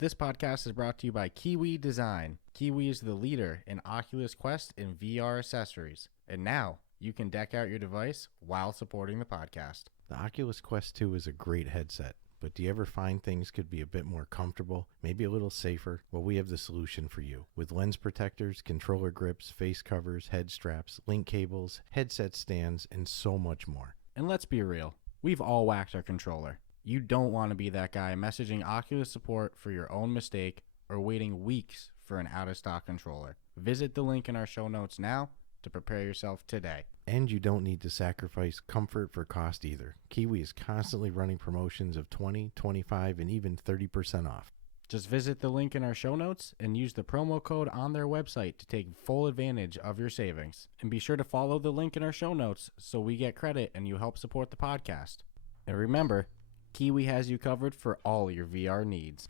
This podcast is brought to you by Kiwi Design. Kiwi is the leader in Oculus Quest and VR accessories. And now you can deck out your device while supporting the podcast. The Oculus Quest 2 is a great headset, but do you ever find things could be a bit more comfortable, maybe a little safer? Well, we have the solution for you. With lens protectors, controller grips, face covers, head straps, link cables, headset stands, and so much more. And let's be real, we've all whacked our controller. You don't want to be that guy messaging Oculus support for your own mistake or waiting weeks for an out-of-stock controller. Visit the link in our show notes now to prepare yourself today. And you don't need to sacrifice comfort for cost either. Kiwi is constantly running promotions of 20, 25, and even 30% off. Just visit the link in our show notes and use the promo code on their website to take full advantage of your savings. And be sure to follow the link in our show notes so we get credit and you help support the podcast. And remember, Kiwi has you covered for all your VR needs.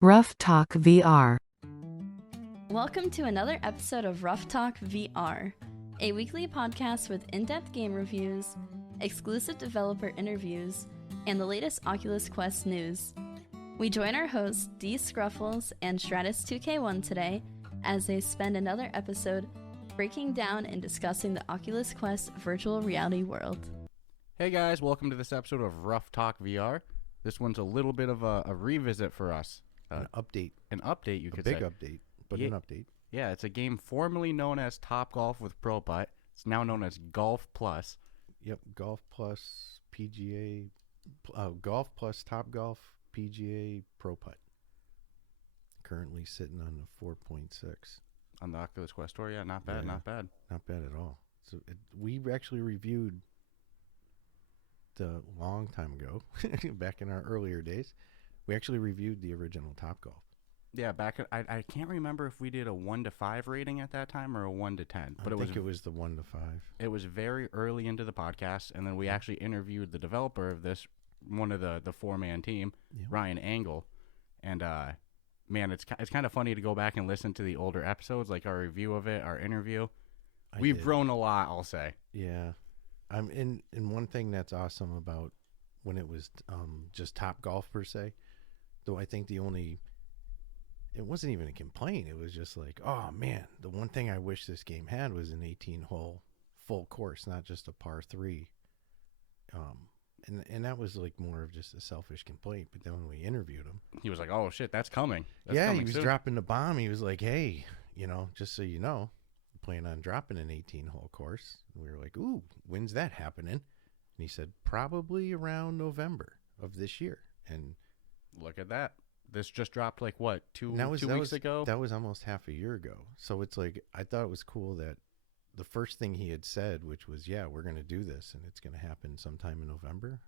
Ruff Talk VR. Welcome to another episode of Ruff Talk VR, a weekly podcast with in-depth game reviews, exclusive developer interviews, and the latest Oculus Quest news. We join our hosts Dscruffles and Stratus 2K1 today as they spend another episode breaking down and discussing the Oculus Quest virtual reality world. Hey guys, welcome to this episode of Ruff Talk VR. This one's a little bit of a revisit for us. An update. An update, you could say. A big update, but Yeah. an update. Yeah, it's a game formerly known as TopGolf with Pro Putt. It's now known as golfplus. Yep, Golf Plus, PGA, Golf Plus, TopGolf, PGA, Pro Putt. Currently sitting on the 4.6. On the Oculus Quest Store, yeah, not bad, Yeah. not bad. Not bad at all. So we actually reviewed a long time ago, back in our earlier days, we actually reviewed the original Topgolf. Yeah, I can't remember if we did a 1 to 5 rating at that time or a 1 to 10. But I think it was the 1 to 5. It was very early into the podcast, and then we actually interviewed the developer of this, one of the 4-man team, Yeah. Ryan Angle, and man, it's kind of funny to go back and listen to the older episodes, like our review of it, our interview. We've grown a lot, I'll say. Yeah. In one thing that's awesome about when it was just Topgolf per se, though I think it wasn't even a complaint. It was just like, oh man, the one thing I wish this game had was an 18-hole full course, not just a par 3. And that was like more of just a selfish complaint. But then when we interviewed him, He was like, oh shit, that's coming. That's yeah, coming he was soon. dropping the bomb. He was like, hey, just so you know, plan on dropping an 18-hole course. And we were like, ooh, when's that happening? And he said, probably around November of this year. And Look at that. This just dropped like what, two that weeks ago? That was almost half a year ago. So it's like, I thought it was cool that the first thing he had said, which was, yeah, we're going to do this and it's going to happen sometime in November,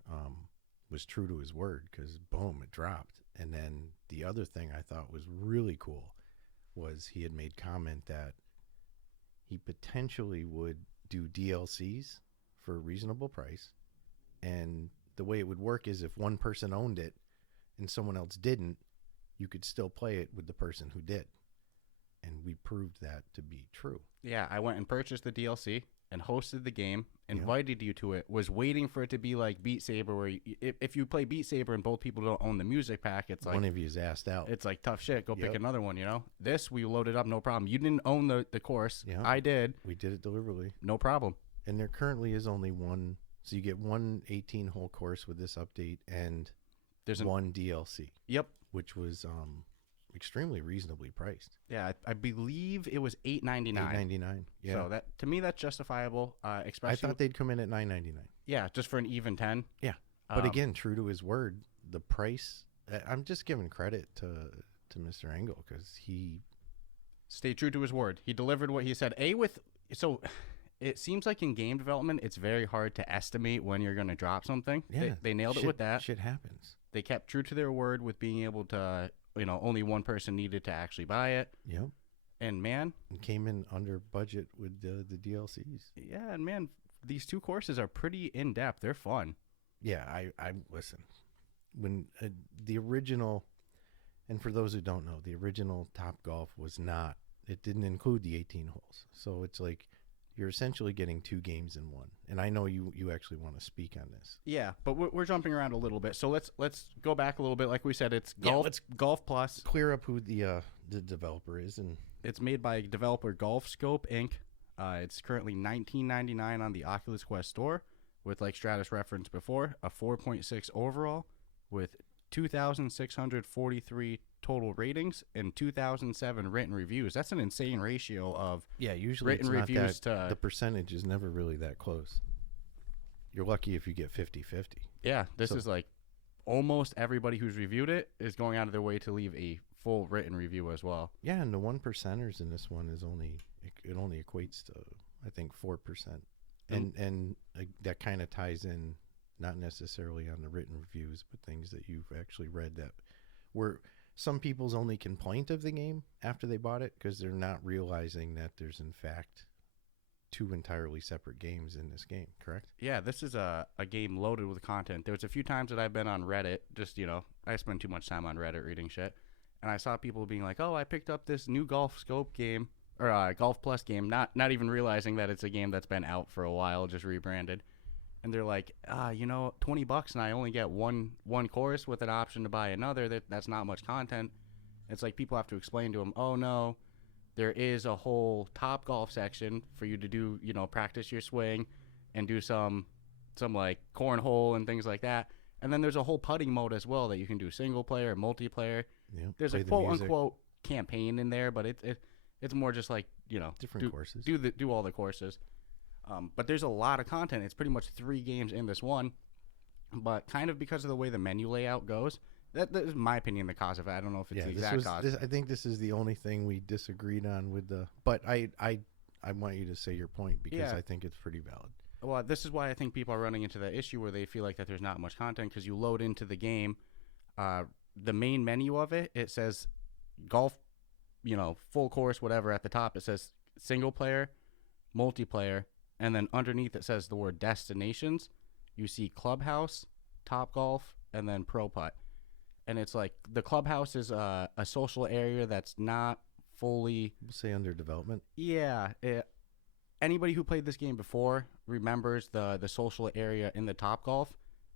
was true to his word, because boom, it dropped. And then the other thing I thought was really cool was he had made comment that he potentially would do DLCs for a reasonable price. And the way it would work is if one person owned it and someone else didn't, you could still play it with the person who did. And we proved that to be true. Yeah, I went and purchased the DLC and hosted the game, invited you to it, was waiting for it to be like Beat Saber, where if you play Beat Saber and both people don't own the music pack, it's like one of you's asked out. It's like tough shit. Go pick Yep. another one, This, we loaded up, no problem. You didn't own the course. Yeah. I did. We did it deliberately. No problem. And there currently is only one. So you get one 18-hole course with this update and There's one DLC. Yep. Which was extremely reasonably priced. Yeah, I believe it was $8.99. $8.99. Yeah. So that, to me, that's justifiable. Especially, I thought they'd come in at $9.99. Yeah, just for an even 10. Yeah. But again, true to his word, the price, I'm just giving credit to Mr. Engel, because he stayed true to his word. He delivered what he said. So it seems like in game development, it's very hard to estimate when you're going to drop something. Yeah, They nailed it with that. Shit happens. They kept true to their word with being able to, only one person needed to actually buy it. Yep. And man, And came in under budget with the DLCs. yeah, and man, these two courses are pretty in depth. They're fun. Yeah, I listen. When the original, and for those who don't know, the original Topgolf was not. It didn't include the 18 holes. So it's like you're essentially getting 2 games in one. And I know you actually want to speak on this. Yeah, but we're jumping around a little bit. So let's go back a little bit. Like we said, it's let's Golf Plus. clear up who the developer is. And It's made by developer Golf Scope Inc. It's currently $19.99 on the Oculus Quest store, with, like Stratus referenced before, a 4.6 overall with 2,643 total ratings and 2,007 written reviews. That's an insane ratio of usually written it's not reviews that, to the percentage is never really that close. You're lucky if you get 50-50. Yeah, this So- is like almost everybody who's reviewed it is going out of their way to leave a full written review as well. Yeah, and the 1%ers in this one is only equates to, I think, 4%. And that kind of ties in, not necessarily on the written reviews, but things that you've actually read that were some people's only complaint of the game after they bought it, because they're not realizing that there's in fact 2 entirely separate games in this game, correct? Yeah, this is a game loaded with content. There's a few times that I've been on Reddit, just, I spend too much time on Reddit reading shit, and I saw people being like, oh, I picked up this new Golf Scope game, or Golf Plus game, not even realizing that it's a game that's been out for a while, just rebranded. And they're like, $20 and I only get one course with an option to buy another. That's not much content. It's like people have to explain to them, oh no, there is a whole TopGolf section for you to do, practice your swing and do some like cornhole and things like that. And then there's a whole putting mode as well that you can do single player, multiplayer. Yeah, There's a quote unquote campaign in there, but it's more just like, different courses. Do all the courses. But there's a lot of content. It's pretty much 3 games in this one. But kind of because of the way the menu layout goes, that is my opinion the cause of it. I don't know if it's the exact cause. I think this is the only thing we disagreed on with the. But I want you to say your point, because I think it's pretty valid. Well, this is why I think people are running into that issue where they feel like that there's not much content, because you load into the game, the main menu of it says golf, full course, whatever. At the top it says single player, multiplayer. And then underneath it says the word destinations. You see clubhouse, TopGolf, and then Pro Putt. And it's like the clubhouse is a social area that's not fully... We'll say under development. Yeah. Anybody who played this game before remembers the social area in the TopGolf.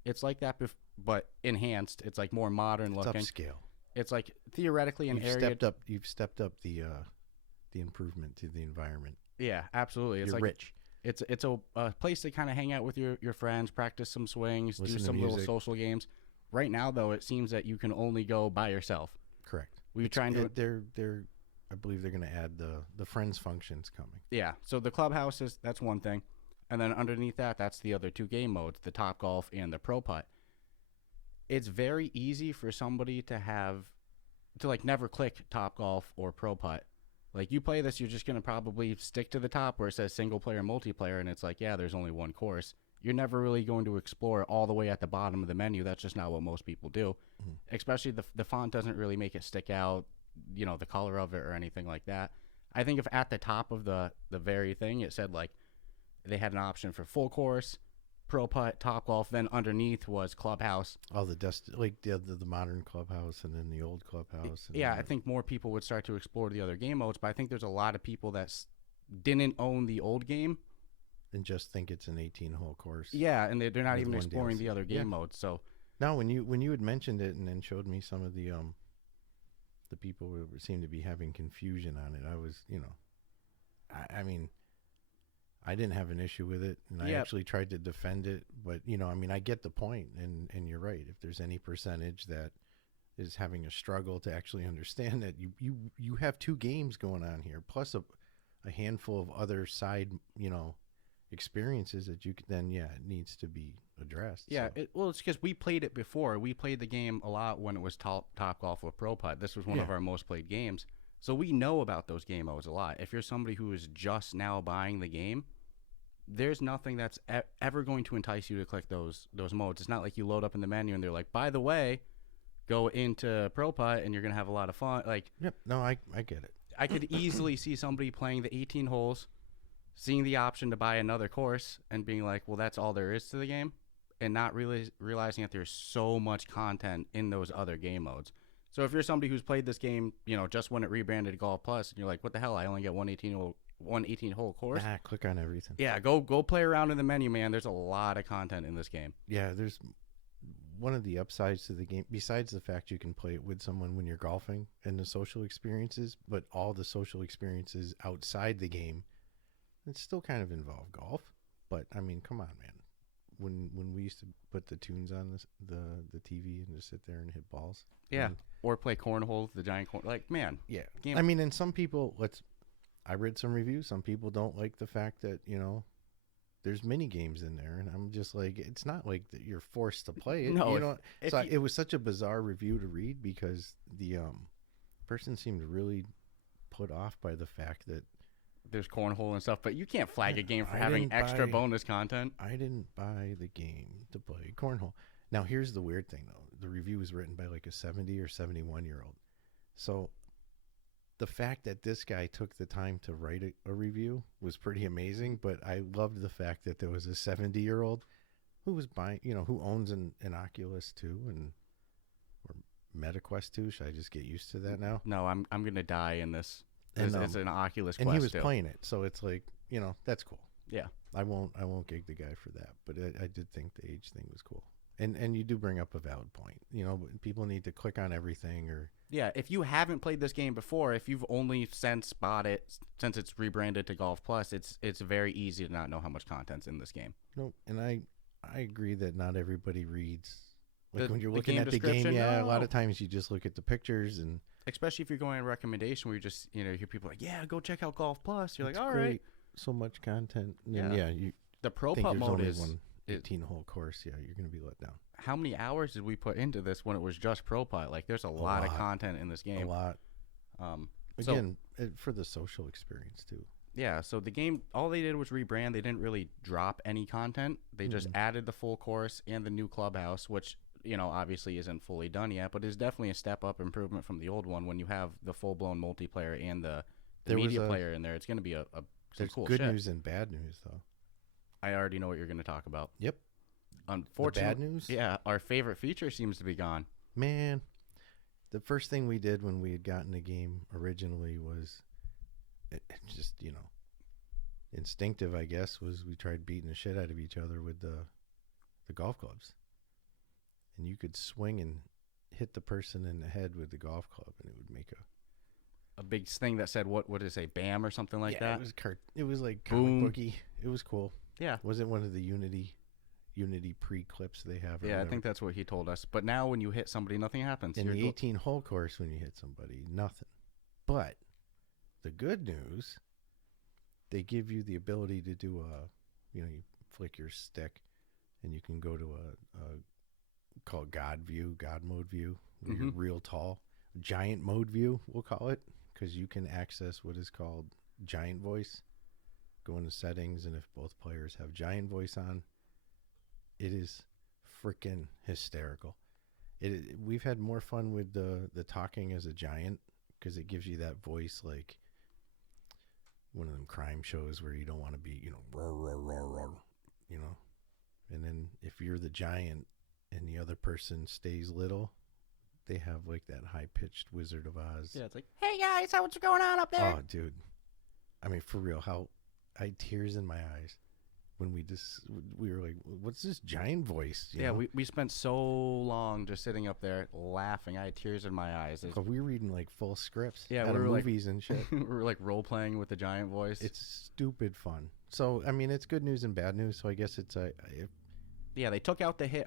It's like that, but enhanced. It's like more modern looking. It's upscale. It's like theoretically an area... You've stepped up the improvement to the environment. Yeah, absolutely. It's You're like rich. It's a place to kind of hang out with your friends, practice some swings, Listen do to some little music. social games. Right now, though, it seems that you can only go by yourself. Correct. We're trying to. I believe they're going to add the friends functions coming. Yeah. So the clubhouse that's one thing, and then underneath that's the other 2 game modes, the TopGolf and the Pro Putt. It's very easy for somebody to never click TopGolf or Pro Putt. Like, you play this, you're just going to probably stick to the top where it says single player, multiplayer, and it's like, yeah, there's only one course. You're never really going to explore all the way at the bottom of the menu. That's just not what most people do. Mm-hmm. Especially the font doesn't really make it stick out, the color of it or anything like that. I think if at the top of the very thing it said, like, they had an option for full course, Pro Putt, TopGolf, then underneath was clubhouse. Oh, the modern clubhouse and then the old clubhouse. Yeah, I think more people would start to explore the other game modes, but I think there's a lot of people that didn't own the old game and just think it's an 18-hole course. Yeah, and they're not even exploring DLC. the other game modes. So now, when you had mentioned it and then showed me some of the people who seemed to be having confusion on it, I was, I mean, I didn't have an issue with it, and I actually tried to defend it. But, I get the point, and you're right. If there's any percentage that is having a struggle to actually understand that you have 2 games going on here, plus a handful of other side, experiences that you could then, it needs to be addressed. Yeah, so. it's because we played it before. We played the game a lot when it was TopGolf with Pro Putt. This was one of our most played games. So we know about those game modes a lot. If you're somebody who is just now buying the game, there's nothing that's ever going to entice you to click those modes. It's not like you load up in the menu and they're like, by the way, go into Pro Putt and you're going to have a lot of fun. Like, yep. No, I get it. I could easily see somebody playing the 18 holes, seeing the option to buy another course and being like, well, that's all there is to the game, and not really realizing that there's so much content in those other game modes. So if you're somebody who's played this game, just when it rebranded Golf Plus, and you're like, what the hell, I only get one 18 one 18-hole course. Click on everything. Yeah, go play around in the menu, man. There's a lot of content in this game. Yeah, there's one of the upsides to the game, besides the fact you can play it with someone when you're golfing and the social experiences, but all the social experiences outside the game, it still kind of involve golf. But I mean, come on, man. When we used to put the tunes on the TV and just sit there and hit balls. Yeah, or play cornhole, the giant corn. Like, man. Yeah. Game. I mean, and some people, I read some reviews. Some people don't like the fact that, there's mini games in there, and I'm just like, it's not like that you're forced to play it. No, it was such a bizarre review to read because the person seemed really put off by the fact that there's cornhole and stuff, but you can't flag a game for having extra bonus content. I didn't buy the game to play cornhole. Now, here's the weird thing, though. The review was written by like a 70 or 71-year-old. So the fact that this guy took the time to write a review was pretty amazing, but I loved the fact that there was a 70-year-old who was buying, who owns an Oculus 2 or MetaQuest 2. Should I just get used to that now? No, I'm going to die in this. And, it's an Oculus Quest. And he was playing it, so it's like, that's cool. Yeah. I won't gig the guy for that, but I did think the age thing was cool. And you do bring up a valid point. People need to click on everything or... Yeah, if you haven't played this game before, if you've only since bought it, since it's rebranded to Golf Plus, it's very easy to not know how much content's in this game. No, and I agree that not everybody reads. Like when you're the looking game at the game, description, a lot of times you just look at the pictures and... Especially if you're going on recommendation where you just, hear people like, yeah, go check out Golf Plus. You're like, all great. Right. So much content. And yeah. The Pro Putt mode is... one 18-hole course. Yeah, you're going to be let down. How many hours did we put into this when it was just Pro Putt? Like, there's a lot of content in this game. A lot. Again, for the social experience, too. Yeah, so the game, all they did was rebrand. They didn't really drop any content. They just added the full course and the new clubhouse, which... obviously isn't fully done yet, but is definitely a step-up improvement from the old one. When you have the full-blown multiplayer and the media player in there, it's going to be some cool shit. There's good news and bad news, though. I already know what you're going to talk about. Yep. Unfortunately, the bad news? Yeah, our favorite feature seems to be gone. Man, the first thing we did when we had gotten the game originally was just, instinctive, I guess, was we tried beating the shit out of each other with the golf clubs. And you could swing and hit the person in the head with the golf club, and it would make a big thing that said, what did it say, BAM or something like that? It was like comic booky. It was cool. Yeah. Was it one of the Unity pre-clips they have? Yeah, I think that's what he told us. But now when you hit somebody, nothing happens. In the 18-hole course, when you hit somebody, nothing. But the good news, they give you the ability to do you flick your stick, and you can go to a called God mode view, where you're real tall. Giant mode view, we'll call it, because you can access what is called giant voice. Go into settings, and if both players have giant voice on, it is freaking hysterical. We've had more fun with the talking as a giant, because it gives you that voice like one of them crime shows where you don't want to be, roar, roar, roar, roar, and then if you're the giant and the other person stays little, they have like that high-pitched Wizard of Oz. Yeah, it's like, hey guys, what's going on up there? Oh, dude. I mean, for real, how I had tears in my eyes when we were like, what's this giant voice? You know? we spent so long just sitting up there laughing. I had tears in my eyes. We were reading like full scripts. Yeah, we were movies and shit. We were like role-playing with the giant voice. It's stupid fun. So, I mean, it's good news and bad news. So I guess it's yeah, they took out the hit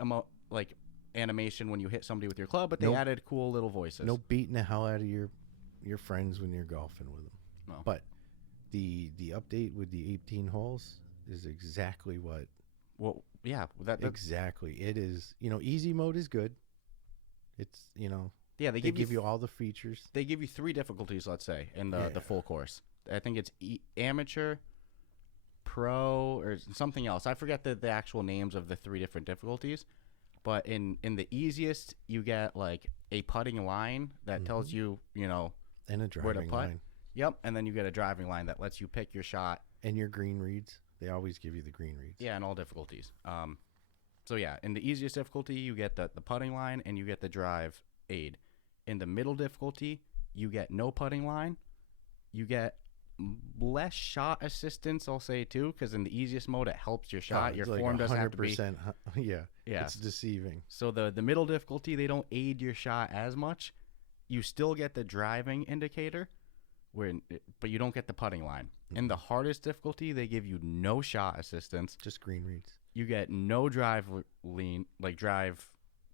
like animation when you hit somebody with your club, but they added cool little voices. No beating the hell out of your friends when you're golfing with them. No. But the update with the 18 holes is exactly what. Well, yeah, exactly. It is. Easy mode is good. It's yeah, they give you all the features. They give you 3 difficulties, let's say, in the full course. I think it's amateur, pro, or something else. I forget the actual names of the 3 different difficulties. But in the easiest, you get like a putting line that tells you, and a driving where to putt. line. Yep, and then you get a driving line that lets you pick your shot. And your green reads. They always give you the green reads. Yeah, in all difficulties. So yeah, in the easiest difficulty, you get the putting line and you get the drive aid. In the middle difficulty, you get no putting line. You get less shot assistance, I'll say too, because in the easiest mode it helps your shot. Your like form doesn't have to be. 100%. Yeah, Yeah. it's deceiving. So the middle difficulty, they don't aid your shot as much. You still get the driving indicator, but you don't get the putting line. In the hardest difficulty, they give you no shot assistance. Just green reads. You get no drive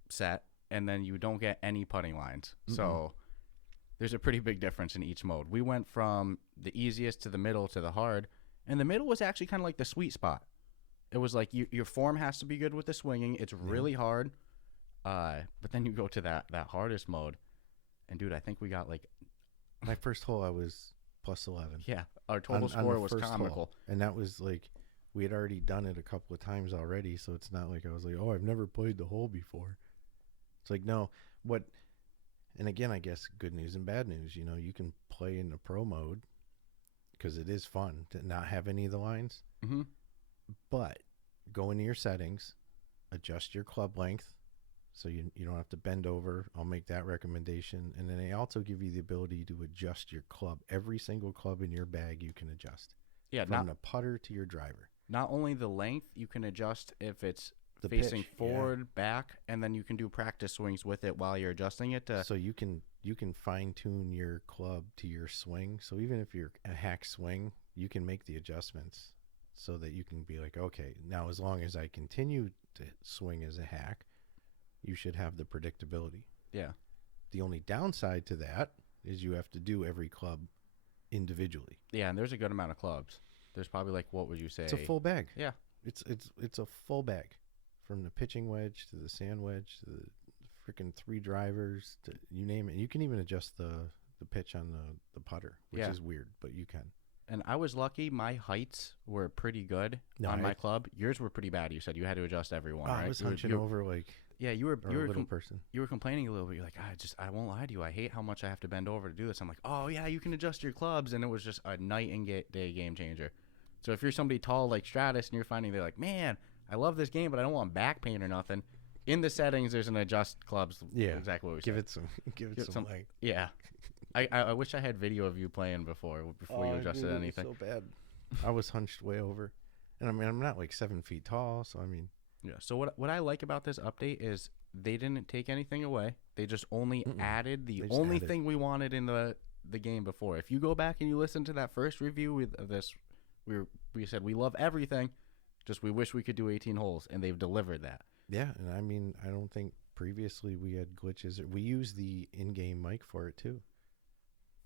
set, and then you don't get any putting lines. So there's a pretty big difference in each mode. We went from the easiest to the middle to the hard, and the middle was actually kind of like the sweet spot. It was like your form has to be good with the swinging. It's really hard, but then you go to that hardest mode, and dude, I think we got like my first hole I was plus 11. Yeah, our total score was comical. Hole. And that was like, we had already done it a couple of times already, so it's not like I was like, oh, I've never played the hole before. It's like, no, and again, I guess good news and bad news, you can play in the pro mode because it is fun to not have any of the lines. Mm-hmm. But go into your settings, adjust your club length so you don't have to bend over. I'll make that recommendation. And then they also give you the ability to adjust your club. Every single club in your bag you can adjust. Yeah, from the putter to your driver. Not only the length, you can adjust if it's the facing pitch, forward, back, and then you can do practice swings with it while you're adjusting it. So you can fine tune your club to your swing. So even if you're a hack swing, you can make the adjustments so that you can be like, okay, now as long as I continue to swing as a hack, you should have the predictability. Yeah. The only downside to that is you have to do every club individually. Yeah, and there's a good amount of clubs. There's probably like, what would you say? It's a full bag. Yeah. It's a full bag, from the pitching wedge to the sand wedge to the freaking 3 drivers to you name it. You can even adjust the pitch on the putter, which is weird, but you can. And I was lucky. My heights were pretty good on my club. Yours were pretty bad. You said you had to adjust every one, right? I was hunching over like you were a little person. You were complaining a little bit. You're like, I won't lie to you. I hate how much I have to bend over to do this. I'm like, oh yeah, you can adjust your clubs, and it was just a night and day game changer. So if you're somebody tall like Stratus and you're finding they're like, man, I love this game, but I don't want back pain or nothing. In the settings, there's an adjust clubs. Yeah, exactly what we give said. Give it some length. Yeah. I wish I had video of you playing before you adjusted anything. So bad. I was hunched way over, and I mean I'm not like 7 feet tall, so I mean. Yeah. So what I like about this update is they didn't take anything away. They just only added the only thing we wanted in the game before. If you go back and you listen to that first review of this, we said we love everything, just we wish we could do 18 holes, and they've delivered that. Yeah, and I mean I don't think previously we had glitches. We used the in-game mic for it too.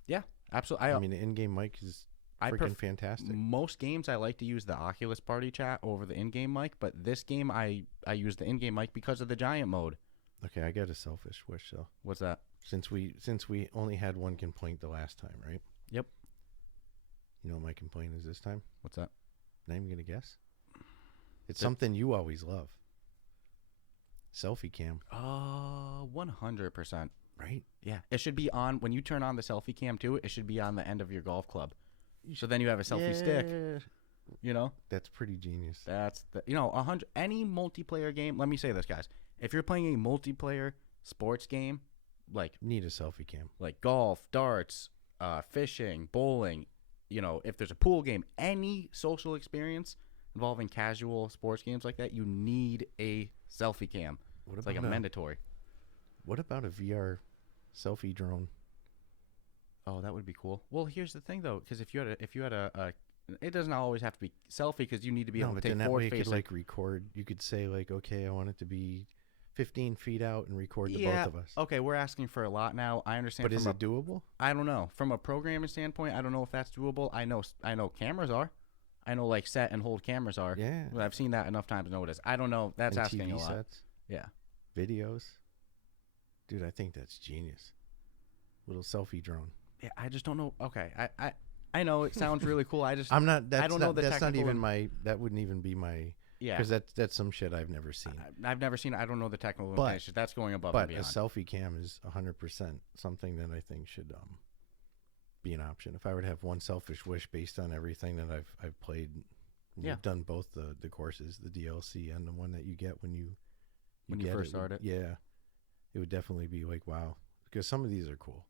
Yeah, absolutely. I mean, the in-game mic is freaking fantastic. Most games I like to use the Oculus Party Chat over the in-game mic, but this game I use the in-game mic because of the giant mode. Okay, I got a selfish wish though. What's that? Since we only had one complaint the last time, right? Yep. You know what my complaint is this time? What's that? Not even gonna guess. It's something you always love. Selfie cam. 100%. Right? Yeah. It should be on, when you turn on the selfie cam too, it should be on the end of your golf club. So then you have a selfie stick. You know? That's pretty genius. That's any multiplayer game. Let me say this, guys. If you're playing a multiplayer sports game, like need a selfie cam. Like golf, darts, fishing, bowling, if there's a pool game, any social experience involving casual sports games like that, you need a selfie cam. It's like a mandatory. What about a VR selfie drone? Oh, that would be cool. Well, here's the thing though, because if you had a it doesn't always have to be selfie, because you need to be able to take forward facing. You could like record. You could say like, okay, I want it to be 15 feet out and record the both of us. Okay, we're asking for a lot now. I understand. But is it doable? I don't know. From a programming standpoint, I don't know if that's doable. I know cameras are. I know like set and hold cameras are. Yeah. I've seen that enough times to know it is. I don't know. That's and asking TV a lot. Sets, yeah. Videos. Dude, I think that's genius. Little selfie drone. Yeah, I just don't know. Okay, I know it sounds really cool. I don't know the that's not even my. That wouldn't even be my. Yeah. Because that's some shit I've never seen. I've never seen. I don't know the technical limitations. That's going above and beyond. But a selfie cam is 100% something that I think should be an option. If I would have one selfish wish based on everything that I've played, we've done both the courses, the DLC and the one that you get when you first start it. Yeah, it would definitely be like, wow, because some of these are cool.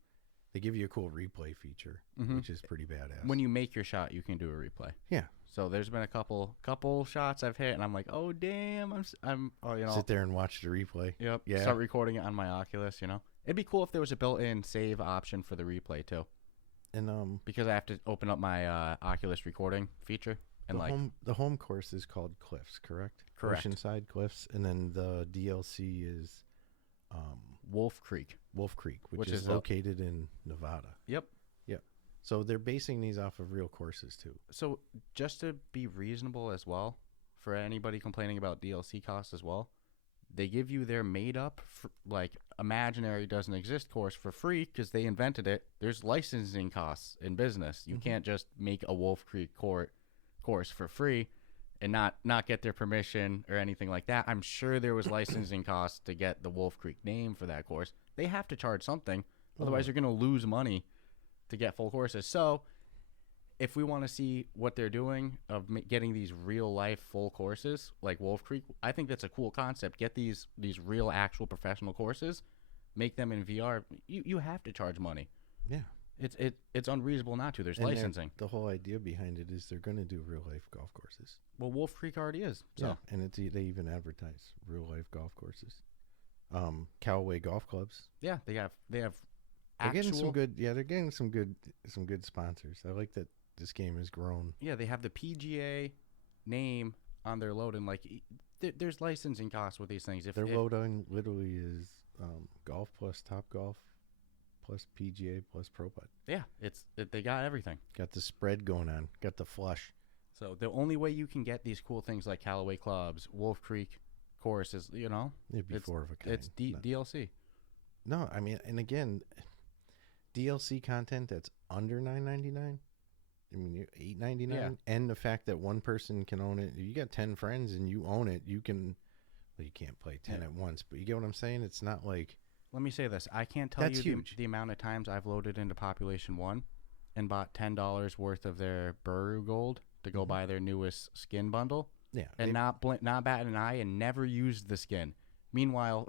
They give you a cool replay feature, which is pretty badass. When you make your shot, you can do a replay. Yeah. So there's been a couple shots I've hit, and I'm like, oh damn, sit there and watch the replay. Yep. Yeah. Start recording it on my Oculus. It'd be cool if there was a built-in save option for the replay too. And because I have to open up my Oculus recording feature, and the home course is called Cliffs, correct? Correct. Oceanside Cliffs, and then the DLC is Wolf Creek, which is located in Nevada. Yep. Yeah. So they're basing these off of real courses too. So just to be reasonable as well, for anybody complaining about DLC costs as well, they give you their made up, imaginary doesn't exist course for free because they invented it. There's licensing costs in business. You can't just make a Wolf Creek course for free and not get their permission or anything like that. I'm sure there was licensing costs to get the Wolf Creek name for that course. They have to charge something. Otherwise, you're going to lose money to get full courses. So if we want to see what they're doing of getting these real life full courses like Wolf Creek, I think that's a cool concept. Get these real actual professional courses, make them in VR. You have to charge money. Yeah. It's unreasonable not to. There's licensing. The whole idea behind it is they're going to do real life golf courses. Well, Wolf Creek already is. So. Yeah, and they even advertise real life golf courses. Callaway golf clubs. Yeah, they have They're getting some good. Yeah, they're getting some good sponsors. I like that this game has grown. Yeah, they have the PGA name on their load, and there's licensing costs with these things. Their loading literally is golfplus, TopGolf, plus PGA plus Pro Putt. Yeah, they got everything. Got the spread going on. Got the flush. So the only way you can get these cool things like Callaway clubs, Wolf Creek course is, it'd be four of a kind. It's DLC. No, I mean, and again, DLC content that's under $9.99. I mean, you're $8.99, Yeah. And the fact that one person can own it. If you got 10 friends and you own it, you can. Well, you can't play 10 at once, but you get what I'm saying. It's not like. Let me say this: I can't tell That's you huge. the amount of times I've loaded into Population One and bought $10 worth of their Buru Gold to go buy their newest skin bundle. Yeah, And not bat an eye and never used the skin. Meanwhile,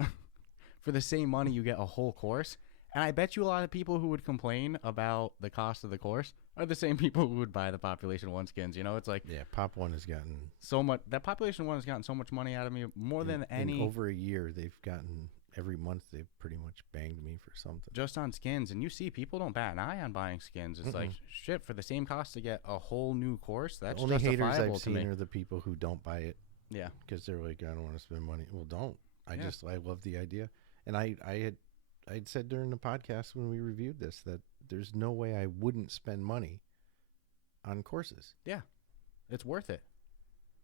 for the same money, you get a whole course. And I bet you a lot of people who would complain about the cost of the course are the same people who would buy the Population 1 skins. It's like Pop 1 has gotten so much. That Population 1 has gotten so much money out of me, more than any. In over a year, they've gotten every month. They've pretty much banged me for something. Just on skins, and you see people don't bat an eye on buying skins. It's like shit for the same cost to get a whole new course. That's the only haters justifiable I've to me. seen are the people who don't buy it. Yeah, because they're like, I don't want to spend money. Well, don't. I love the idea, and I'd said during the podcast when we reviewed this that there's no way I wouldn't spend money on courses. Yeah, it's worth it.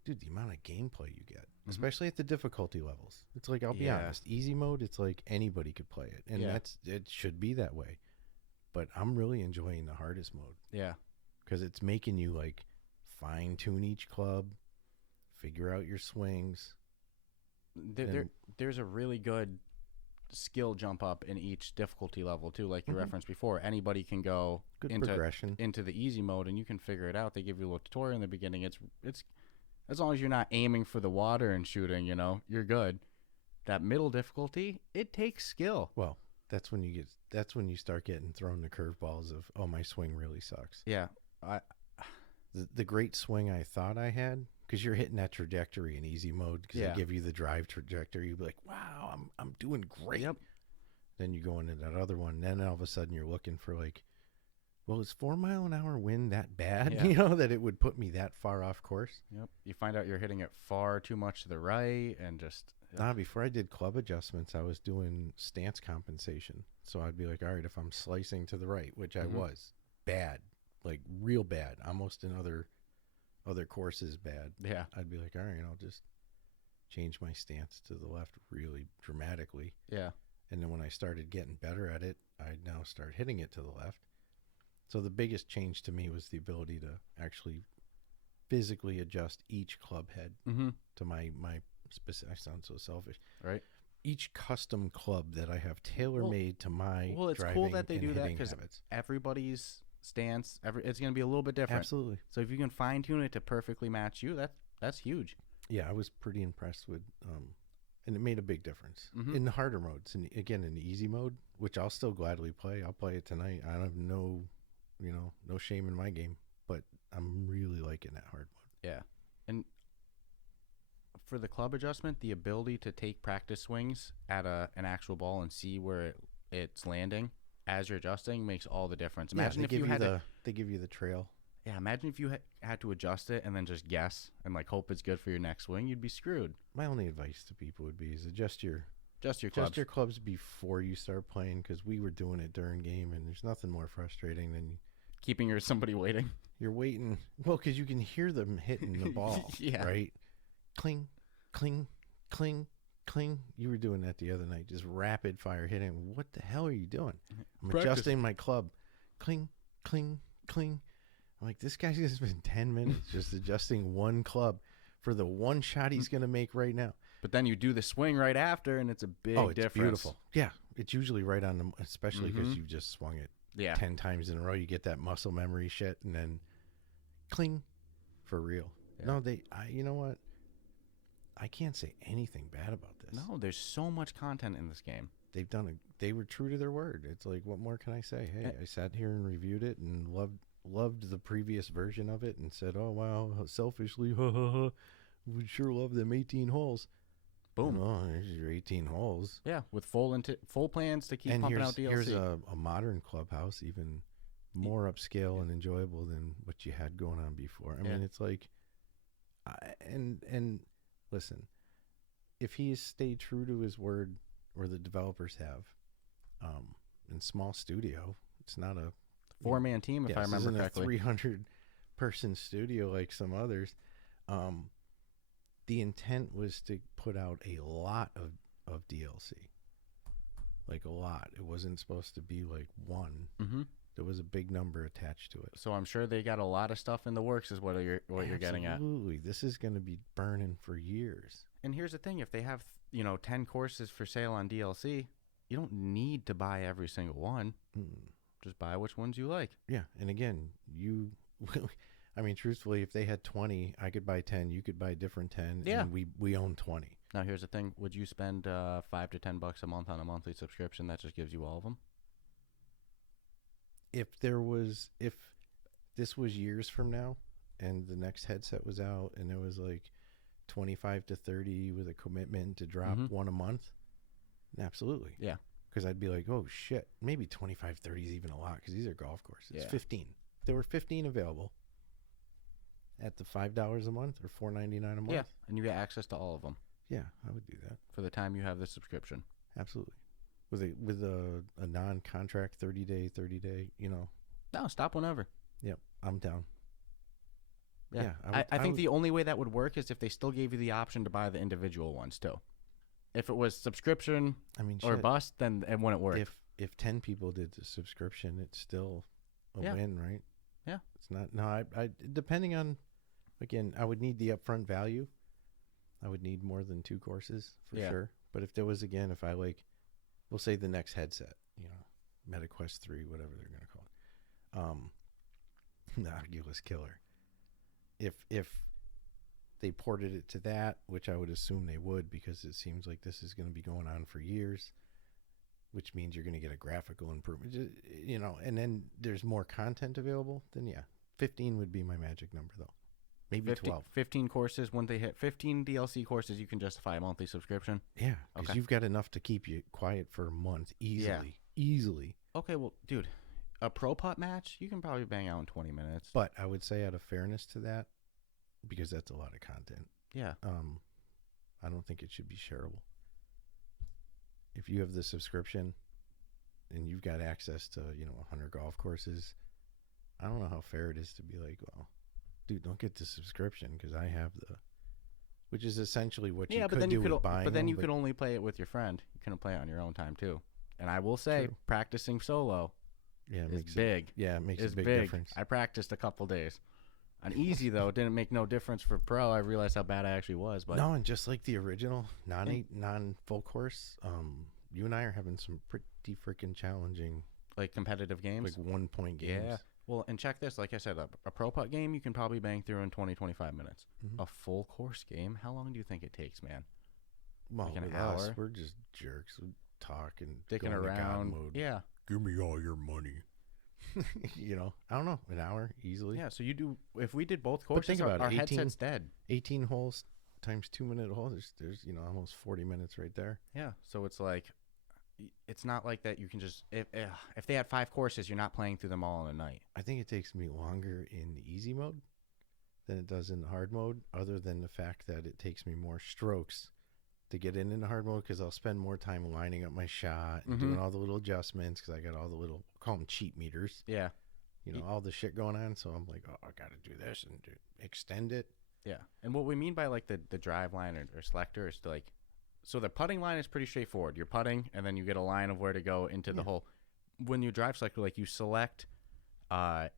Dude, the amount of gameplay you get, especially at the difficulty levels. It's like, I'll be honest, easy mode, it's like anybody could play it. And it should be that way. But I'm really enjoying the hardest mode. Yeah. Because it's making you fine tune each club, figure out your swings. There's a really good skill jump up in each difficulty level too, like you referenced before. Anybody can go progression into the easy mode and you can figure it out. They give you a little tutorial in the beginning. It's as long as you're not aiming for the water and shooting, you're good. That middle difficulty, it takes skill. Well, that's when you start getting thrown the curveballs of, oh, my swing really sucks. Yeah. The great swing I thought I had, because you're hitting that trajectory in easy mode, because they give you the drive trajectory. You'll be like, wow, I'm doing great. Yep. Then you go into that other one. Then all of a sudden you're looking for well, is 4 mile an hour wind that bad? Yeah. That it would put me that far off course? Yep. You find out you're hitting it far too much to the right and just... Nah, before I did club adjustments, I was doing stance compensation. So I'd be like, all right, if I'm slicing to the right, which I was, bad, real bad, almost in other courses bad. Yeah. I'd be like, all right, I'll just change my stance to the left really dramatically. Yeah. And then when I started getting better at it, I'd now start hitting it to the left. So the biggest change to me was the ability to actually physically adjust each club head to my specific. I sound so selfish. Right. Each custom club that I have tailor-made to my it's driving cool that they do that because everybody's stance, it's going to be a little bit different. Absolutely. So if you can fine-tune it to perfectly match you, that's huge. Yeah, I was pretty impressed with, and it made a big difference in the harder modes. And again, in the easy mode, which I'll still gladly play. I'll play it tonight. I have no shame in my game, but I'm really liking that hard mode. Yeah. And for the club adjustment, the ability to take practice swings at an actual ball and see where it's landing as you're adjusting makes all the difference. Imagine if you had they give you the trail. Yeah, imagine if you had to adjust it and then just guess and like hope it's good for your next swing. You'd be screwed. My only advice to people would be is adjust your clubs before you start playing, because we were doing it during game, and there's nothing more frustrating than keeping somebody waiting. You're waiting. Well, because you can hear them hitting the ball. Yeah. Right? Cling, cling, cling, cling. You were doing that the other night, just rapid fire hitting. What the hell are you doing? I'm adjusting my club. Cling, cling, cling. I'm like, this guy's just been 10 minutes just adjusting one club for the one shot he's going to make right now. But then you do the swing right after, and it's a big difference. Beautiful. Yeah, it's usually right on the, especially because you've just swung it 10 times in a row. You get that muscle memory shit, and then cling, for real. Yeah. No, you know what? I can't say anything bad about this. No, there's so much content in this game. They were true to their word. It's like, what more can I say? Hey, I sat here and reviewed it and loved the previous version of it and said, oh, wow, selfishly, would sure love them 18 holes. Boom. Oh, there's your 18 holes. Yeah, with full plans to keep pumping out DLC. Here's a modern clubhouse, even more upscale and enjoyable than what you had going on before. I mean, it's like, and listen, if he has stayed true to his word, or the developers have, in small studio, it's not a 4-man team, if I remember correctly. A 300-person studio like some others. The intent was to put out a lot of DLC. Like a lot. It wasn't supposed to be like one. Mm-hmm. There was a big number attached to it. So I'm sure they got a lot of stuff in the works is what you're getting at. Absolutely. This is going to be burning for years. And here's the thing. If they have 10 courses for sale on DLC, you don't need to buy every single one. Just buy which ones you like. Yeah. And again, I mean, truthfully, if they had 20, I could buy 10. You could buy a different 10. Yeah. And we own 20. Now, here's the thing. Would you spend $5 to $10 a month on a monthly subscription that just gives you all of them? If this was years from now and the next headset was out and it was like 25 to 30 with a commitment to drop one a month, absolutely. Yeah. Because I'd be like, oh, shit, maybe 25, 30 is even a lot because these are golf courses. Yeah. 15. There were 15 available at the $5 a month or $4.99 a month. Yeah, and you get access to all of them. Yeah, I would do that. For the time you have the subscription. Absolutely. With a non-contract 30-day, No, stop whenever. Yep, I'm down. Yeah, I think the only way that would work is if they still gave you the option to buy the individual ones too. If it was subscription or bust, then it wouldn't work. If 10 people did the subscription, it's still a win, right? Yeah. It's not. No, I depending on, again, I would need the upfront value. I would need more than 2 courses for sure. But if there was, again, if I we'll say the next headset, MetaQuest 3, whatever they're going to call it, the Oculus Killer. If they ported it to that, which I would assume they would, because it seems like this is going to be going on for years, which means you're going to get a graphical improvement, and then there's more content available, then 15 would be my magic number though. Maybe 12. 15 courses. When they hit 15 DLC courses, you can justify a monthly subscription. Yeah, because you've got enough to keep you quiet for a month easily. Yeah. Easily. Okay, well, dude, a Pro Putt match, you can probably bang out in 20 minutes. But I would say out of fairness to that, because that's a lot of content. Yeah. I don't think it should be shareable. If you have the subscription and you've got access to, 100 golf courses, I don't know how fair it is to be like, well, dude, don't get the subscription because I have which is essentially what you could do with buying. But then you could only play it with your friend. You couldn't play it on your own time too. And I will say, practicing solo is big. It makes a big difference. I practiced a couple days. On easy though, it didn't make no difference for pro. I realized how bad I actually was. But no, and just like the original non-full course, you and I are having some pretty freaking challenging, like competitive games, like 1-point games. Yeah. Well, and check this. Like I said, a Pro Putt game you can probably bang through in 20, 25 minutes. Mm-hmm. A full course game, how long do you think it takes, man? Well, like an hour? We're just jerks. talk and dicking go into God around. mode. Yeah. Give me all your money. I don't know, an hour easily. Yeah. So you do. If we did both But courses, think about our it, headset's dead. 18 holes times 2-minute holes. There's almost 40 minutes right there. Yeah. So it's like, it's not like that. You can just if they had 5 courses, you're not playing through them all in a night. I think it takes me longer in the easy mode than it does in the hard mode, other than the fact that it takes me more strokes to get in the hard mode, because I'll spend more time lining up my shot and doing all the little adjustments, because I got all the little, call them cheat meters. Yeah. All the shit going on. So I'm like, oh, I got to do this and extend it. Yeah. And what we mean by like the drive line or selector is to like, so the putting line is pretty straightforward. You're putting, and then you get a line of where to go into the hole. When you drive selector, like you select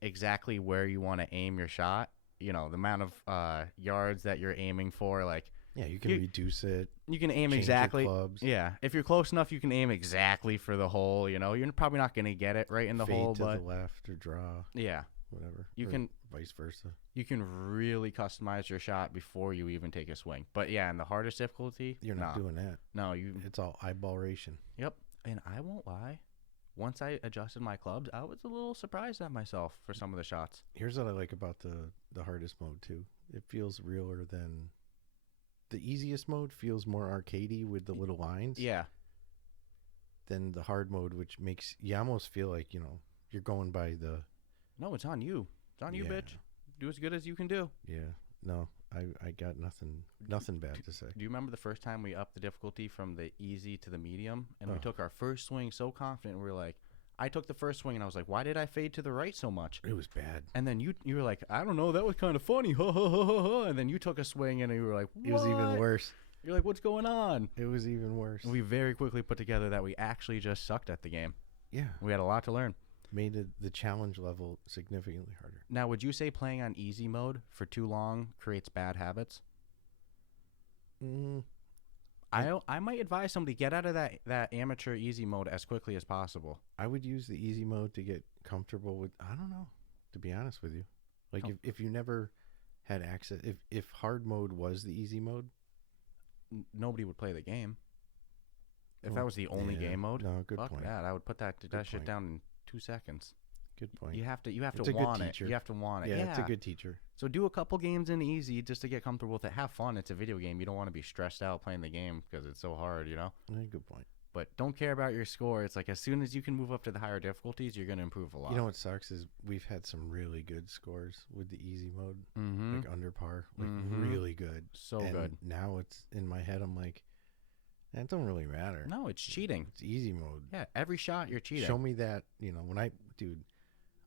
exactly where you want to aim your shot. The amount of yards that you're aiming for. Like, yeah, you can reduce it. You can aim change exactly. your clubs. Yeah, if you're close enough, you can aim exactly for the hole. You're probably not going to get it right in the Fade hole, to but the left or draw. Yeah, whatever. You or can vice versa. You can really customize your shot before you even take a swing. But yeah, in the hardest difficulty, you're not doing that. No, It's all eyeball ration. Yep, and I won't lie. Once I adjusted my clubs, I was a little surprised at myself for some of the shots. Here's what I like about the hardest mode too. It feels realer than the easiest mode. Feels more arcadey with the little lines. Yeah. Than the hard mode, which makes you almost feel like you're going by the. No, it's on you. It's on you, bitch. Do as good as you can do. Yeah. No, I got nothing bad to say. Do you remember the first time we upped the difficulty from the easy to the medium, and we took our first swing so confident, we were like, I took the first swing and I was like, why did I fade to the right so much? It was bad. And then you were like, I don't know, that was kind of funny. And then you took a swing and you were like, what? It was even worse. You're like, what's going on? It was even worse. And we very quickly put together that we actually just sucked at the game. Yeah. We had a lot to learn. Made the challenge level significantly harder. Now, would you say playing on easy mode for too long creates bad habits? I might advise somebody get out of that amateur easy mode as quickly as possible. I would use the easy mode to get comfortable with. I don't know, to be honest with you. Like if you never had access, if hard mode was the easy mode, nobody would play the game. If that was the only game mode, good fuck point. that. I would put that shit down in 2 seconds. Good point. You have to It's want it. teacher. You have to want it. Yeah, Yeah, it's a good teacher. So do a couple games in easy just to get comfortable with it. Have fun. It's a video game. You don't want to be stressed out playing the game because it's so hard, Yeah, good point. But don't care about your score. It's like as soon as you can move up to the higher difficulties, you're going to improve a lot. You know what sucks is we've had some really good scores with the easy mode, like under par, like really good. So and good. Now it's in my head. I'm like, it don't really matter. No, it's cheating. It's easy mode. Yeah, every shot you're cheating. Show me that. When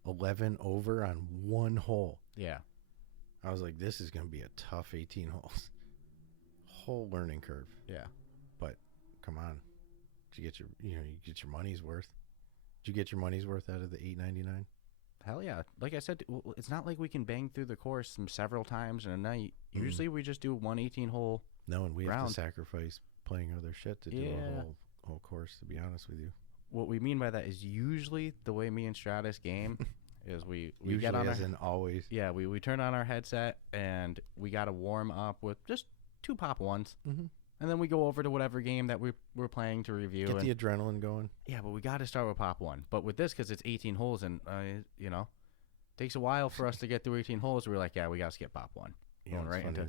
11 over on one hole. Yeah. I was like, this is going to be a tough 18 holes. Whole learning curve. Yeah. But come on. Did you get you get your money's worth? Did you get your money's worth out of the $8.99? Hell yeah. Like I said, it's not like we can bang through the course several times in a night. Usually we just do one 18-hole No, and we round. have to sacrifice playing other shit to do a whole course, to be honest with you. What we mean by that is usually the way me and Stratus game is we usually get on as in always. Yeah, we turn on our headset and we got to warm up with just 2 pop ones. And then we go over to whatever game that we're playing to review. Get the adrenaline going. Yeah, but we got to start with pop 1. But with this, because it's 18 holes and, takes a while for us to get through 18 holes, we're like, yeah, we got to skip pop 1. Yeah, right into.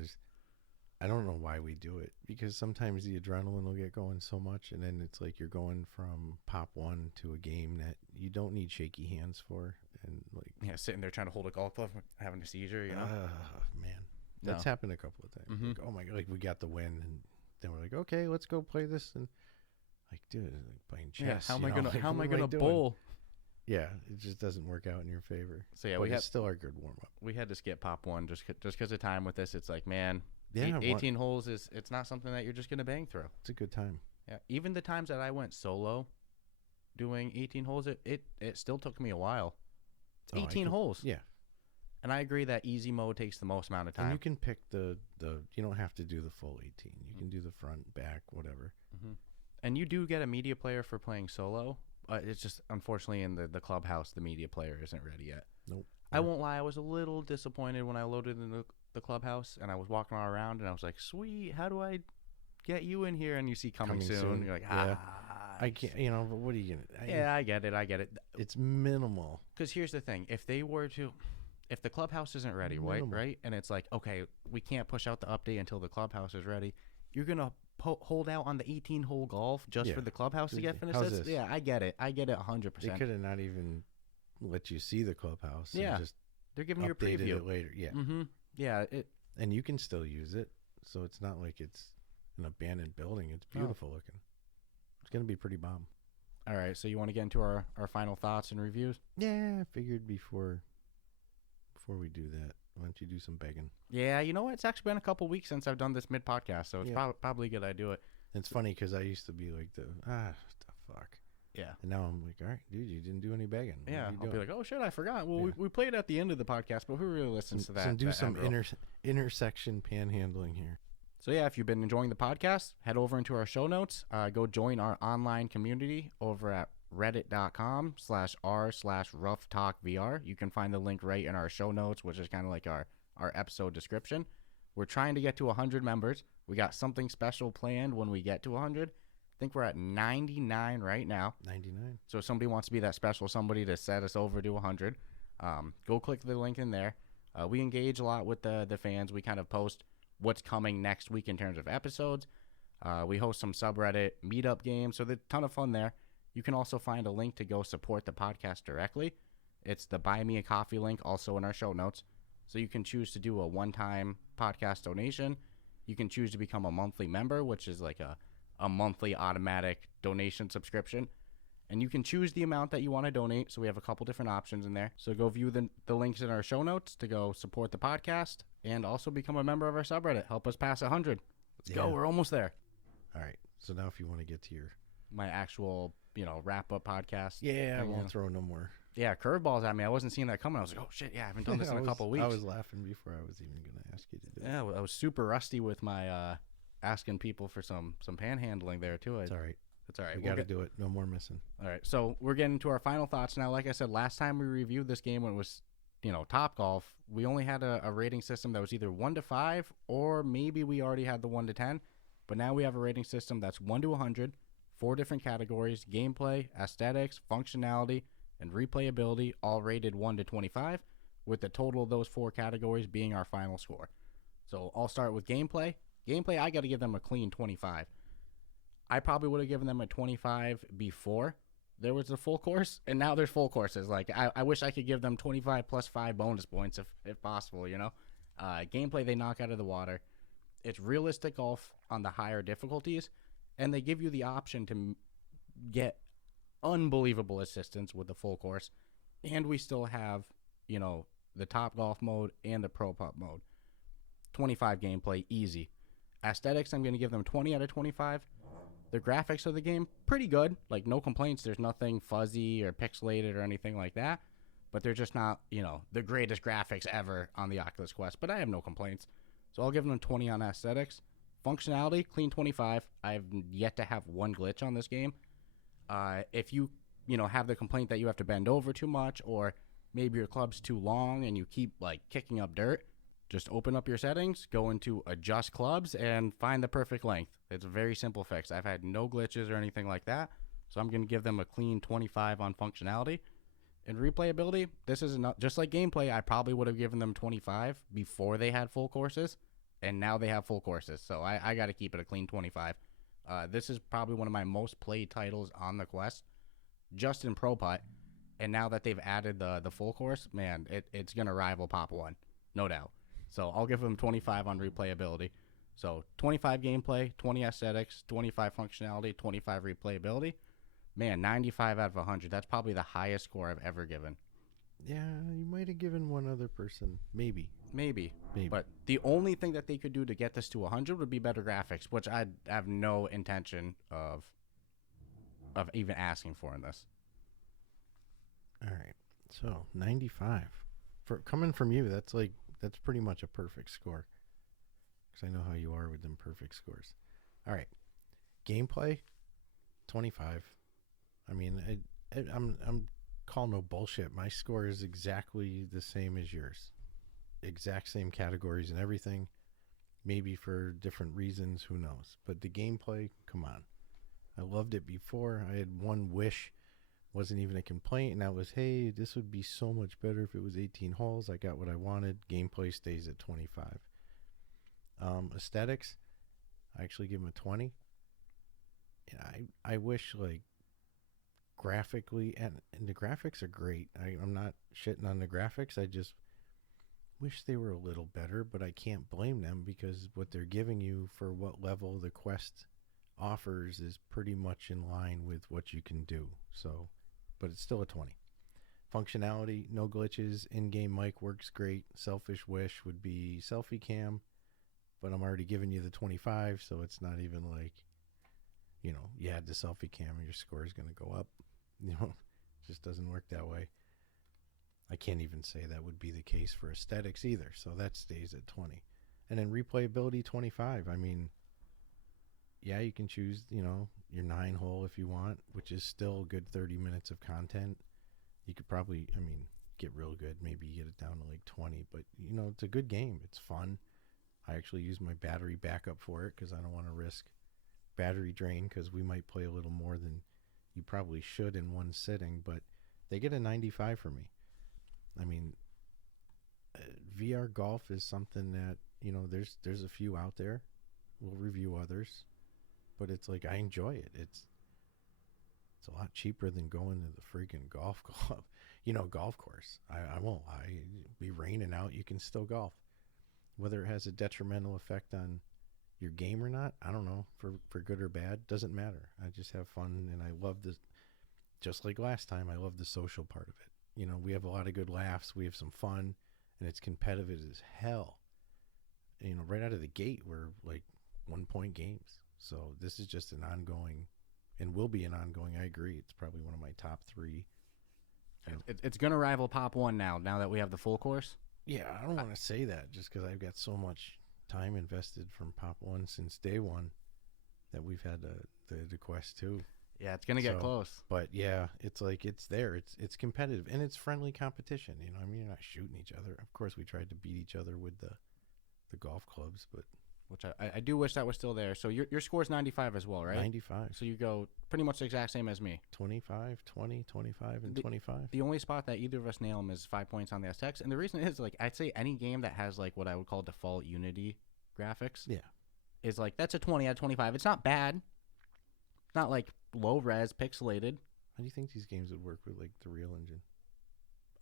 I don't know why we do it, because sometimes the adrenaline will get going so much, and then it's like you're going from pop 1 to a game that you don't need shaky hands for, and like sitting there trying to hold a golf club, having a seizure, man, that's happened a couple of times. Like, oh my god, like we got the win, and then we're like, okay, let's go play this, and like, dude, it's like playing chess. How am I gonna bowl? Yeah, it just doesn't work out in your favor. So yeah, but it's still our good warm up. We had to skip pop 1 just because of time with this. It's like, man. Yeah, 18 holes it's not something that you're just going to bang through. It's a good time. Yeah, even the times that I went solo doing 18 holes, it still took me a while. It's 18 holes. Yeah. And I agree that easy mode takes the most amount of time. And you can pick the you don't have to do the full 18. You can do the front, back, whatever. And you do get a media player for playing solo. It's just, unfortunately, in the clubhouse, the media player isn't ready yet. Nope. I won't lie, I was a little disappointed when I loaded in the clubhouse and I was walking around and I was like, sweet, how do I get you in here? And you see coming soon. You're like, I can't, but what are you gonna? Yeah, I get it. It's minimal. Because here's the thing: if the clubhouse isn't ready, right, and it's like, okay, we can't push out the update until the clubhouse is ready, you're gonna hold out on the 18-hole golf just for the clubhouse to get finished. Yeah, I get it 100%. They could have not even let you see the clubhouse. Yeah, and just they're giving you a preview it later. Yeah, yeah, and you can still use it, so it's not like it's an abandoned building. It's beautiful looking. It's gonna be pretty bomb. All right, so you want to get into our final thoughts and reviews? Yeah, I figured before we do that, why don't you do some begging? Yeah, you know what? It's actually been a couple weeks since I've done this mid-podcast, so it's probably good I do it. It's funny because I used to be like the fuck. Yeah. And now I'm like, all right, dude, you didn't do any begging. Yeah, I'll be like, oh, shit, I forgot. Well, we played at the end of the podcast, but who really listens to that? And do some intersection panhandling here. So, yeah, if you've been enjoying the podcast, head over into our show notes. Go join our online community over at reddit.com/r/RuffTalkVR. You can find the link right in our show notes, which is kind of like our episode description. We're trying to get to 100 members. We got something special planned when we get to 100. I think we're at 99 right now. 99. So if somebody wants to be that special somebody to set us over to 100, go click the link in there. We engage a lot with the fans. We kind of post what's coming next week in terms of episodes. We host some subreddit meetup games, so there's a ton of fun there. You can also find a link to go support the podcast directly. It's the Buy Me a Coffee link also in our show notes. So you can choose to do a one-time podcast donation. You can choose to become a monthly member, which is like a monthly automatic donation subscription. And you can choose the amount that you want to donate. So we have a couple different options in there. So go view the links in our show notes to go support the podcast and also become a member of our subreddit. Help us pass 100. Let's go. We're almost there. All right. So now if you want to get to my actual, wrap-up podcast. Yeah, I won't throw no more. Yeah, curveballs at me. I wasn't seeing that coming. I was like, oh, shit, yeah, I haven't done this in a couple weeks. I was laughing before I was even going to ask you to do it. Yeah, I was super rusty with my asking people for some panhandling there, too. It's all right. It's all right. We got to do it. No more missing. All right, so we're getting to our final thoughts now. Like I said, last time we reviewed this game when it was, TopGolf, we only had a rating system that was either 1 to 5 or maybe we already had the 1 to 10. But now we have a rating system that's 1 to 100, 4 different categories: gameplay, aesthetics, functionality, and replayability, all rated 1 to 25, with the total of those 4 categories being our final score. So I'll start with gameplay. Gameplay, I got to give them a clean 25. I probably would have given them a 25 before there was a full course, and now there's full courses. Like, I wish I could give them 25 plus 5 bonus points if possible, Gameplay, they knock out of the water. It's realistic golf on the higher difficulties, and they give you the option to get unbelievable assistance with the full course, and we still have the TopGolf mode and the Pro Putt mode. 25 gameplay, easy. Aesthetics, I'm going to give them 20 out of 25. The graphics of the game, pretty good, like no complaints. There's nothing fuzzy or pixelated or anything like that, but they're just not the greatest graphics ever on the Oculus Quest, but I have no complaints, so I'll give them 20 on aesthetics. Functionality, clean 25. I've yet to have one glitch on this game. If you have the complaint that you have to bend over too much, or maybe your club's too long and you keep kicking up dirt, just open up your settings, go into adjust clubs, and find the perfect length. It's a very simple fix. I've had no glitches or anything like that, so I'm going to give them a clean 25 on functionality. And replayability, this is not just like gameplay. I probably would have given them 25 before they had full courses, and now they have full courses, so I got to keep it a clean 25. This is probably one of my most played titles on the Quest, just in Pro Putt, and now that they've added the full course, man, it's going to rival Pop 1, no doubt. So I'll give them 25 on replayability. So 25 gameplay, 20 aesthetics, 25 functionality, 25 replayability. Man, 95 out of 100. That's probably the highest score I've ever given. Yeah, you might have given one other person. Maybe. But the only thing that they could do to get this to 100 would be better graphics, which I have no intention of even asking for in this. All right. So 95. For coming from you, that's pretty much a perfect score. Because I know how you are with them perfect scores. All right. Gameplay, 25. I mean, I'm calling no bullshit. My score is exactly the same as yours. Exact same categories and everything. Maybe for different reasons, who knows. But the gameplay, come on. I loved it before. I had one wish, wasn't even a complaint, and that was, hey, this would be so much better if it was 18 holes. I got what I wanted. Gameplay stays at 25. Aesthetics, I actually give them a 20. And I wish, like, graphically, and the graphics are great. I'm not shitting on the graphics. I just wish they were a little better, but I can't blame them because what they're giving you for what level the Quest offers is pretty much in line with what you can do. So, but it's still a 20. Functionality, no glitches. In-game mic works great. Selfish wish would be selfie cam, but I'm already giving you the 25, so it's not even like, you know, you had the selfie cam and your score is going to go up. You know, it just doesn't work that way. I can't even say that would be the case for aesthetics either, so that stays at 20. And then replayability, 25. I mean, yeah, you can choose, you know, your 9-hole if you want, which is still a good 30 minutes of content. You could probably, I mean, get real good, maybe get it down to like 20, but, you know, it's a good game. It's fun. I actually use my battery backup for it because I don't want to risk battery drain because we might play a little more than you probably should in one sitting, but they get a 95 for me. I mean, VR golf is something that, you know, there's a few out there. We'll review others, but it's like I enjoy it. It's a lot cheaper than going to the freaking golf club, you know, golf course. I won't lie. Be raining out, you can still golf. Whether it has a detrimental effect on your game or not, I don't know. For good or bad, doesn't matter. I just have fun, and I love this. Just like last time, I love the social part of it. You know, we have a lot of good laughs. We have some fun, and it's competitive as hell. You know, right out of the gate, we're like 1-point games. So this is just an ongoing, and will be an ongoing. I agree. It's probably one of my top 3. It's going to rival Pop 1 now that we have the full course. Yeah, I don't want to say that just because I've got so much time invested from Pop 1 since day one that we've had the Quest 2. Yeah, it's going to get close. But yeah, it's like it's there. It's competitive, and it's friendly competition. You know, I mean, you're not shooting each other. Of course, we tried to beat each other with the golf clubs, but which I do wish that was still there. So your score's 95 as well, right? 95. So you go pretty much the exact same as me. 25, 20, 25, and 25. The only spot that either of us nail them is 5 points on the SX. And the reason is, like, I'd say any game that has, like, what I would call default Unity graphics is, like, that's a 20 out of 25. It's not bad. It's not, like, low-res, pixelated. How do you think these games would work with, like, the Real Engine?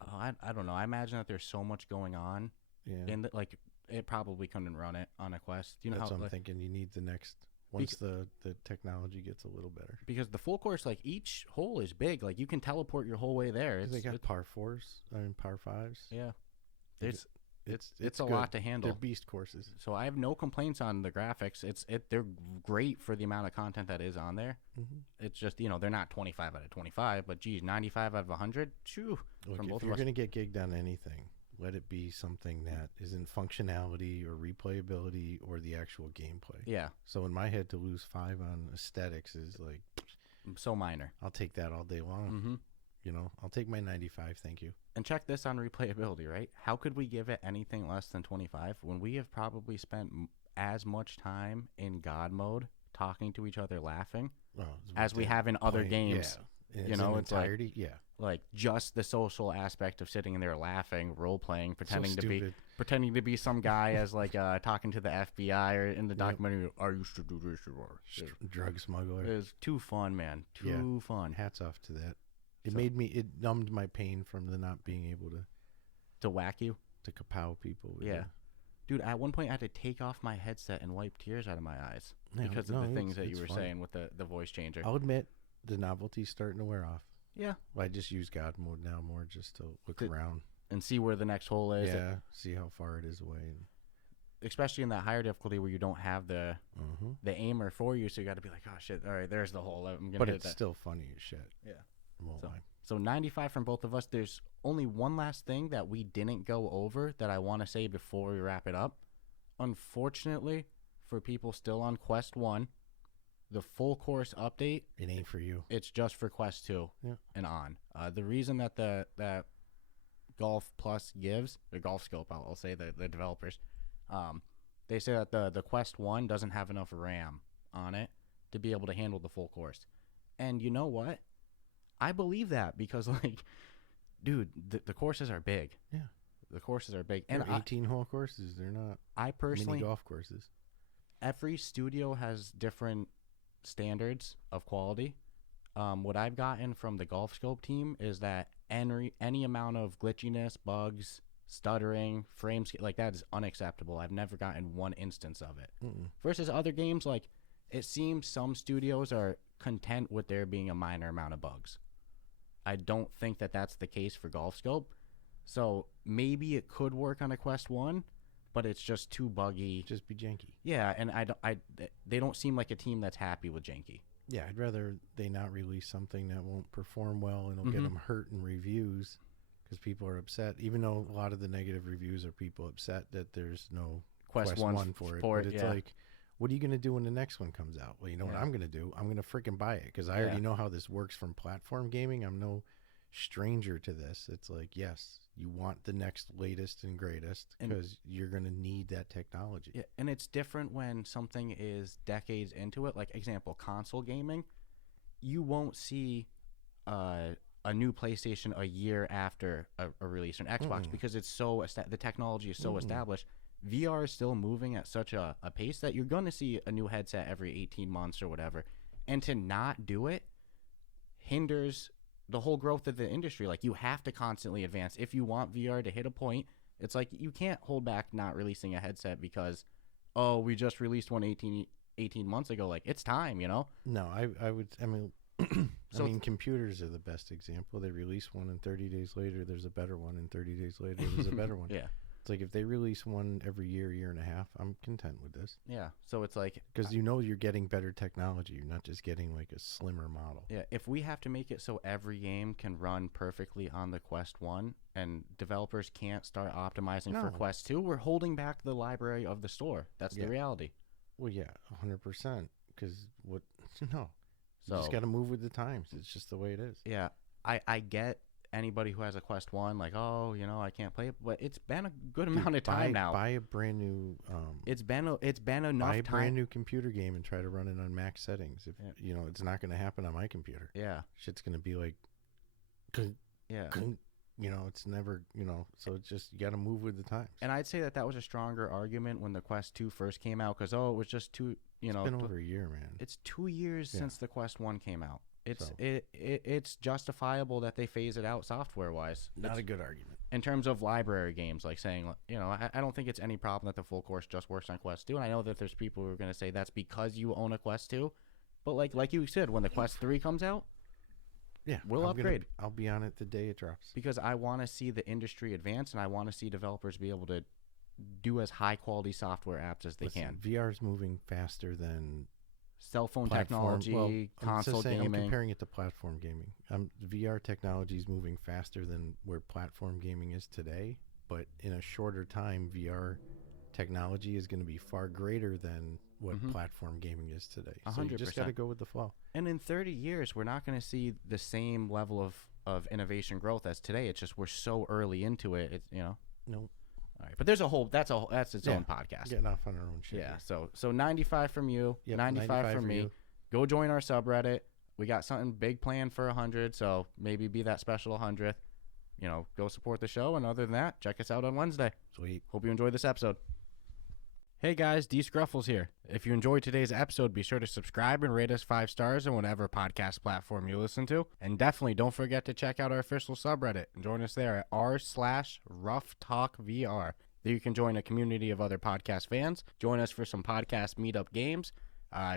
Oh, I don't know. I imagine that there's so much going on. Yeah. And, like, it probably couldn't run it on a Quest. You know That's how, what I'm like, thinking. You need the next... Once the technology gets a little better. Because the full course, like, each hole is big. Like, you can teleport your whole way there. They got par 4s. I mean, par 5s. Yeah. It's a good. lot to handle. They're beast courses. So I have no complaints on the graphics. They're great for the amount of content that is on there. Mm-hmm. It's just, you know, they're not 25 out of 25, but geez, 95 out of 100. Shoo. Look, if you're going to get gigged on anything, let it be something that isn't functionality or replayability or the actual gameplay. Yeah. So in my head, to lose 5 on aesthetics is like so minor. I'll take that all day long. Mm-hmm. You know, I'll take my 95. Thank you. And check this on replayability, right? How could we give it anything less than 25 when we have probably spent as much time in God mode talking to each other laughing as we have in other games? Yeah. You know, it's entirety, like just the social aspect of sitting in there laughing, role playing, pretending to be some guy as like talking to the FBI or in the documentary. I used to do this. Drug smuggler. It was too fun, man. Too fun. Hats off to that. It numbed my pain from the not being able to whack you, to kapow people. Yeah. Dude, at one point I had to take off my headset and wipe tears out of my eyes because of the things that you were saying with the voice changer. I'll admit the novelty's starting to wear off. Yeah. Well, I just use God mode now more just to look around. And see where the next hole is. Yeah, see how far it is away. Especially in that higher difficulty where you don't have the aimer for you, so you got to be like, oh, shit, all right, there's the hole. But it's still funny as shit. Yeah. I won't lie. So 95 from both of us. There's only one last thing that we didn't go over that I want to say before we wrap it up. Unfortunately, for people still on Quest 1, the full course update, it ain't for you. It's just for Quest 2 and on. The reason that that Golf Plus gives, or Golf Scope, I'll say the developers, they say that the Quest 1 doesn't have enough RAM on it to be able to handle the full course. And you know what? I believe that because, like, dude, the courses are big. Yeah. The courses are big. They're And 18-hole courses. They're not I personally, mini golf courses. every studio has different standards of quality. What I've gotten from the Golf Scope team is that any amount of glitchiness, bugs, stuttering, frames, like, that is unacceptable. I've never gotten one instance of it. Versus other games, like, it seems some studios are content with there being a minor amount of bugs. I don't think that that's the case for Golf Scope. So maybe it could work on a Quest 1, but it's just too buggy. Just be janky. Yeah, and they don't seem like a team that's happy with janky. Yeah, I'd rather they not release something that won't perform well and it'll get them hurt in reviews because people are upset. Even though a lot of the negative reviews are people upset that there's no Quest 1 for it. But it's like, what are you going to do when the next one comes out? Well, you know what I'm going to do? I'm going to freaking buy it because I already know how this works from platform gaming. I'm no stranger to this. It's like, yes, you want the next latest and greatest because you're going to need that technology. Yeah, and it's different when something is decades into it. Like, example, console gaming, you won't see a new PlayStation a year after a release, or an Xbox, because it's so the technology is so established. VR is still moving at such a pace that you're going to see a new headset every 18 months or whatever. And to not do it hinders the whole growth of the industry. Like, you have to constantly advance. If you want VR to hit a point, it's like you can't hold back not releasing a headset because, oh, we just released one 18 months ago. Like, it's time, you know? No, I mean, computers are the best example. They release one and 30 days later, there's a better one, and 30 days later, there's a better one. Yeah. It's like if they release one every year and a half, I'm content with this. Yeah. So it's like, because you know you're getting better technology. You're not just getting like a slimmer model. Yeah. If we have to make it so every game can run perfectly on the Quest 1 and developers can't start optimizing for Quest 2, we're holding back the library of the store. That's the reality. Well, yeah, 100%. Because what? No. You So, just got to move with the times. It's just the way it is. Yeah. I get anybody who has a Quest 1, like, oh, you know, I can't play it, but it's been a good amount of time now. Buy a brand new it's been enough buy a time. brand new computer game and try to run it on max settings. If you know, it's not going to happen on my computer. Yeah. Shit's going to be like you know, it's never, you know, so it's just, you got to move with the times. And I'd say that was a stronger argument when the Quest 2 first came out, because it was just it's been over a year, man. It's 2 years since the Quest 1 came out. It's justifiable that they phase it out software-wise. Not a good argument. In terms of library games, like saying, you know, I don't think it's any problem that the full course just works on Quest 2. And I know that there's people who are going to say that's because you own a Quest 2. But like you said, when the Quest 3 comes out, we'll upgrade. I'll be on it the day it drops. Because I want to see the industry advance, and I want to see developers be able to do as high-quality software apps as they can. VR is moving faster than cell phone platform, technology, console gaming. I'm comparing it to platform gaming. VR technology is moving faster than where platform gaming is today, but in a shorter time, VR technology is going to be far greater than what platform gaming is today. 100%. So you just got to go with the flow. And in 30 years, we're not going to see the same level of innovation growth as today. It's just we're so early into it. It's, you know. No. All right, but there's that's its own podcast. Getting off on our own shit. Yeah. So 95 from you, 95 from me. You. Go join our subreddit. We got something big planned for 100, so maybe be that special 100th. You know, go support the show, and other than that, check us out on Wednesday. Sweet. Hope you enjoyed this episode. Hey guys, Dscruffles here. If you enjoyed today's episode, be sure to subscribe and rate us 5 stars on whatever podcast platform you listen to. And definitely don't forget to check out our official subreddit and join us there at r/Ruff Talk VR. There you can join a community of other podcast fans, join us for some podcast meetup games,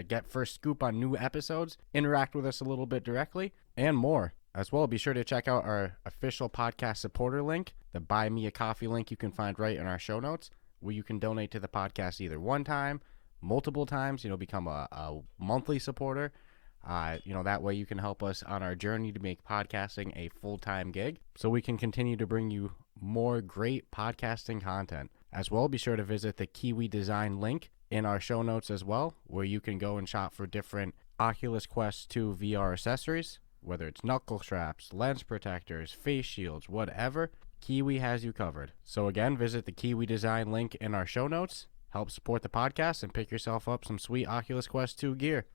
get first scoop on new episodes, interact with us a little bit directly, and more. As well, be sure to check out our official podcast supporter link, the Buy Me a Coffee link you can find right in our show notes, where you can donate to the podcast either one time, multiple times, become a monthly supporter. That way you can help us on our journey to make podcasting a full-time gig so we can continue to bring you more great podcasting content. As well, be sure to visit the Kiwi Design link in our show notes as well, where you can go and shop for different Oculus Quest 2 VR accessories, whether it's knuckle straps, lens protectors, face shields, whatever. Kiwi has you covered. So again, visit the Kiwi Design link in our show notes, help support the podcast, and pick yourself up some sweet Oculus Quest 2 gear.